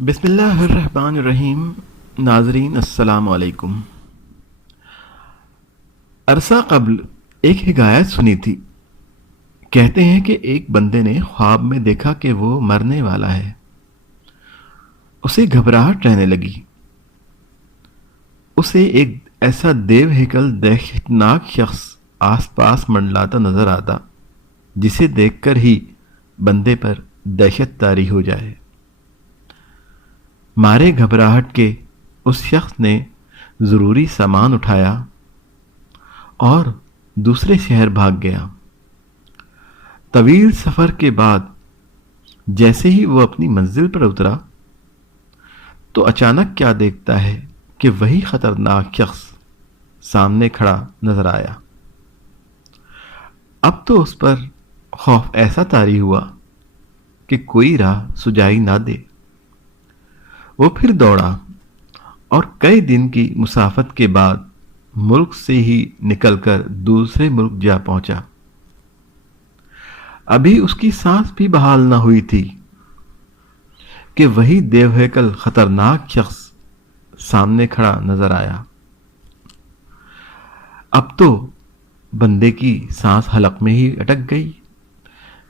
بسم اللہ الرحمن الرحیم۔ ناظرین السلام علیکم۔ عرصہ قبل ایک حکایت سنی تھی۔ کہتے ہیں کہ ایک بندے نے خواب میں دیکھا کہ وہ مرنے والا ہے۔ اسے گھبراہٹ رہنے لگی۔ اسے ایک ایسا دیو ہیکل دہشتناک شخص آس پاس منڈلاتا نظر آتا جسے دیکھ کر ہی بندے پر دہشت طاری ہو جائے۔ مارے گھبراہٹ کے اس شخص نے ضروری سامان اٹھایا اور دوسرے شہر بھاگ گیا۔ طویل سفر کے بعد جیسے ہی وہ اپنی منزل پر اترا تو اچانک کیا دیکھتا ہے کہ وہی خطرناک شخص سامنے کھڑا نظر آیا۔ اب تو اس پر خوف ایسا طاری ہوا کہ کوئی راہ سجائی نہ دے۔ وہ پھر دوڑا اور کئی دن کی مسافت کے بعد ملک سے ہی نکل کر دوسرے ملک جا پہنچا۔ ابھی اس کی سانس بھی بحال نہ ہوئی تھی کہ وہی دیو ہیکل خطرناک شخص سامنے کھڑا نظر آیا۔ اب تو بندے کی سانس حلق میں ہی اٹک گئی۔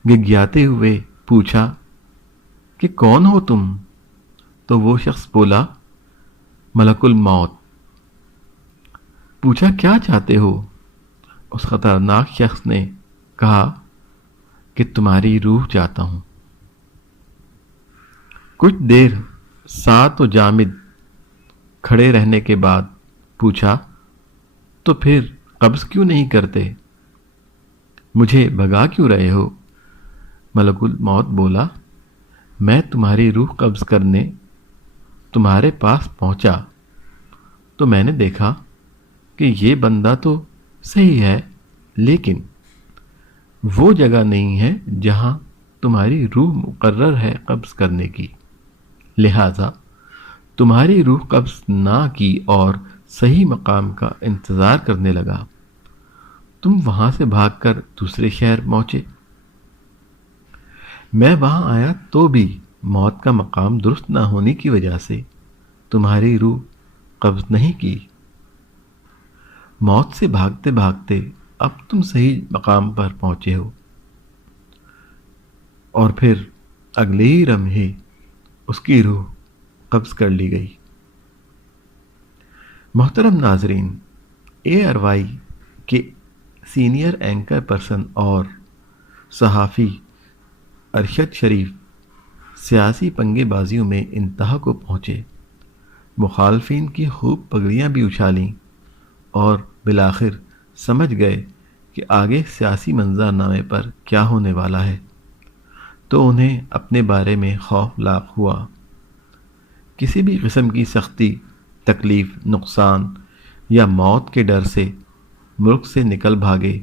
گگیاتے ہوئے پوچھا کہ کون ہو تم؟ تو وہ شخص بولا، ملک الموت۔ پوچھا کیا چاہتے ہو؟ اس خطرناک شخص نے کہا کہ تمہاری روح چاہتا ہوں۔ کچھ دیر سات و جامد کھڑے رہنے کے بعد پوچھا، تو پھر قبض کیوں نہیں کرتے؟ مجھے بھگا کیوں رہے ہو؟ ملک الموت بولا، میں تمہاری روح قبض کرنے تمہارے پاس پہنچا تو میں نے دیکھا کہ یہ بندہ تو صحیح ہے لیکن وہ جگہ نہیں ہے جہاں تمہاری روح مقرر ہے قبض کرنے کی، لہذا تمہاری روح قبض نہ کی اور صحیح مقام کا انتظار کرنے لگا۔ تم وہاں سے بھاگ کر دوسرے شہر پہنچے۔ میں وہاں آیا تو بھی موت کا مقام درست نہ ہونے کی وجہ سے تمہاری روح قبض نہیں کی۔ موت سے بھاگتے بھاگتے اب تم صحیح مقام پر پہنچے ہو، اور پھر اگلے ہی لمحے اس کی روح قبض کر لی گئی۔ محترم ناظرین، ARY کے سینئر اینکر پرسن اور صحافی ارشد شریف سیاسی پنگے بازیوں میں انتہا کو پہنچے۔ مخالفین کی خوب پگڑیاں بھی اچھالیں اور بالآخر سمجھ گئے کہ آگے سیاسی منظرنامے پر کیا ہونے والا ہے، تو انہیں اپنے بارے میں خوف لاحق ہوا۔ کسی بھی قسم کی سختی، تکلیف، نقصان یا موت کے ڈر سے ملک سے نکل بھاگے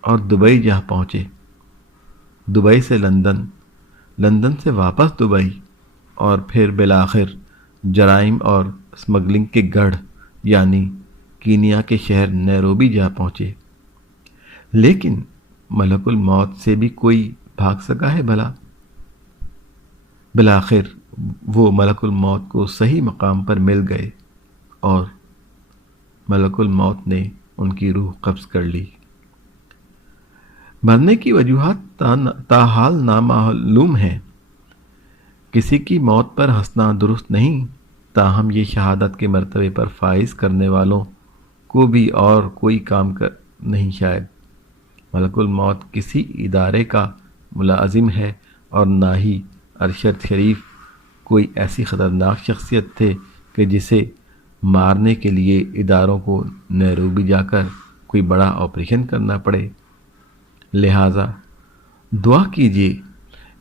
اور دبئی جا پہنچے۔ دبئی سے لندن، لندن سے واپس دبئی اور پھر بالآخر جرائم اور اسمگلنگ کے گڑھ یعنی کینیا کے شہر نیروبی جا پہنچے۔ لیکن ملک الموت سے بھی کوئی بھاگ سکا ہے بھلا؟ بالآخر وہ ملک الموت کو صحیح مقام پر مل گئے اور ملک الموت نے ان کی روح قبض کر لی۔ مرنے کی وجوہات تاحال نامعلوم ہیں۔ کسی کی موت پر ہنسنا درست نہیں، تاہم یہ شہادت کے مرتبے پر فائز کرنے والوں کو بھی اور کوئی کام نہیں شاید۔ ملک الموت کسی ادارے کا ملازم ہے اور نہ ہی ارشد شریف کوئی ایسی خطرناک شخصیت تھے کہ جسے مارنے کے لیے اداروں کو نیروبی جا کر کوئی بڑا آپریشن کرنا پڑے۔ لہٰذا دعا کیجیے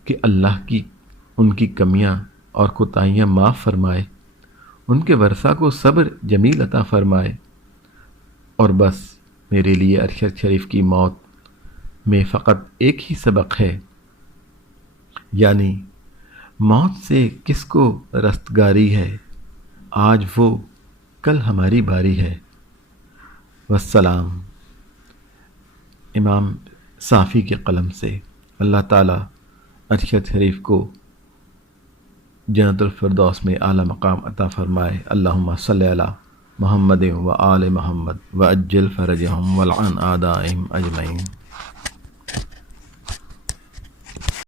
کہ اللہ کی ان کی کمیاں اور کوتاہیاں معاف فرمائے، ان کے ورثہ کو صبر جمیل عطا فرمائے، اور بس میرے لیے ارشد شریف کی موت میں فقط ایک ہی سبق ہے، یعنی موت سے کس کو رستگاری ہے، آج وہ کل ہماری باری ہے۔ والسلام۔ امام صافی کے قلم سے۔ اللہ تعالیٰ ارشد شریف کو جنت الفردوس میں اعلیٰ مقام عطا فرمائے۔ اللہم صلی علی محمد و آل محمد و اجل فرجہم ولعن اعدائہم اجمعین۔